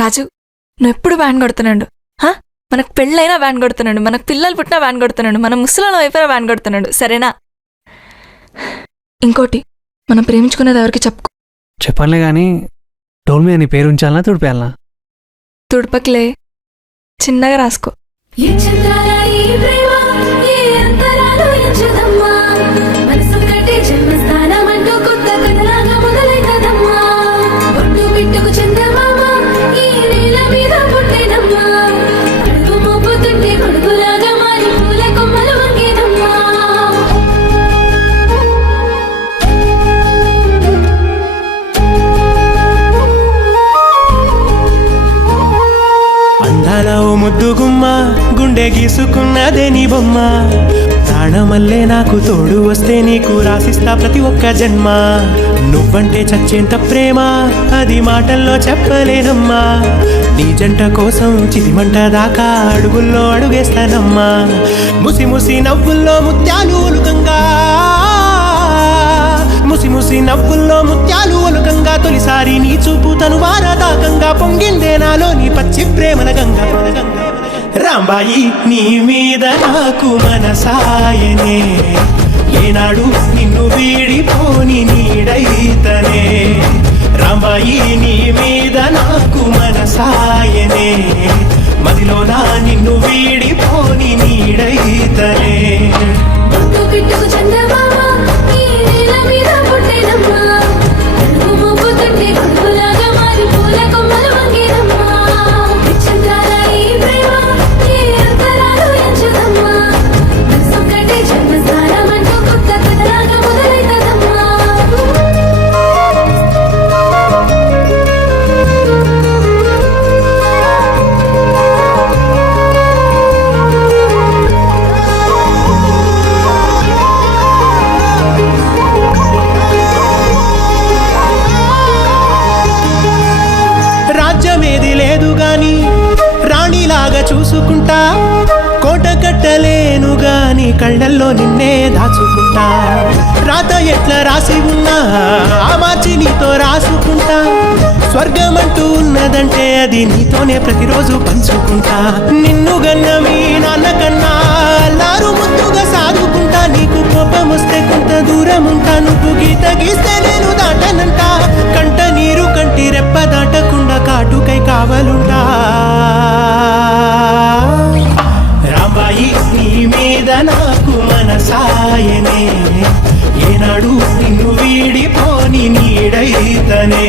రాజు, నువ్వు ఎప్పుడు వ్యాన్ కొడుతున్నాడు? మనకు పెళ్ళైనా వ్యాన్ కొడుతున్నాడు, మనకు పిల్లలు పుట్టినా వ్యాన్ కొడుతున్నాడు, మన ముసలాళ్ళం అయిపోయినా వ్యాన్ కొడుతున్నాడు, సరేనా? ఇంకోటి, మనం ప్రేమించుకునేది ఎవరికి చెప్పుకో. చెప్పనులే కానీ డోల్ మీద నీ పేరు ఉంచాలనా తుడిపేయాలనా? తుడపకిలే, చిన్నగా రాసుకో. ముద్దుగుమ్మ గుండె గీసుకున్నదే నీ బొమ్మ, ప్రాణమల్లే నాకు తోడు వస్తే నీకు రాసిస్తా ప్రతి ఒక్క జన్మ. నువ్వంటే చచ్చేంత ప్రేమ అది మాటల్లో చెప్పలేనమ్మా, నీ జంట కోసం చిదిమంట దాకా అడుగుల్లో అడుగేస్తానమ్మా. ముసి ముసి నవ్వుల్లో ముత్యాలు ఒలుకంగా, ముసి ముసి నవ్వుల్లో ముత్యాలు ఒలుకంగా, తొలిసారి నీ చూపు తను వారదాకంగా పొంగిందే నాలో నీ పచ్చి ప్రేమల గంగా. రాంబాయి నీ మీద నాకు మనసాయనే, ఏనాడు నిన్ను వీడిపోని నీడైతనే. రాంబాయి నీ మీద నాకు మనసాయనే, మదిలోన నిన్ను వీడిపోని నీడైతనే. రాజ్యమేది లేదు గాని రాణిలాగా చూసుకుంటా, కోట కట్టలేను గాని కళ్ళల్లో నిన్నే దాచుకుంటా. రాత ఎట్లా రాసి ఉన్నా ఆ మార్చి నీతో రాసుకుంటా, స్వర్గమంటూ ఉన్నదంటే అది నీతోనే ప్రతిరోజు పంచుకుంటా. నిన్ను గన్న మీ నాన్న కన్నా అల్లారు ముద్దుగా సాదుకుంటా, నీకు కోపం వస్తే కొంత దూరం ఉంటా, నువ్వు గీత గీస్తే నేను దాటనంట. కంట నీరు కంటి రెప్ప దాటకుండా కాటుకై కావలుంటా. రాంబాయి నీ మీద నాకు మనసాయనే, ఏనాడు నిన్ను వీడిపోని నీడైతనే.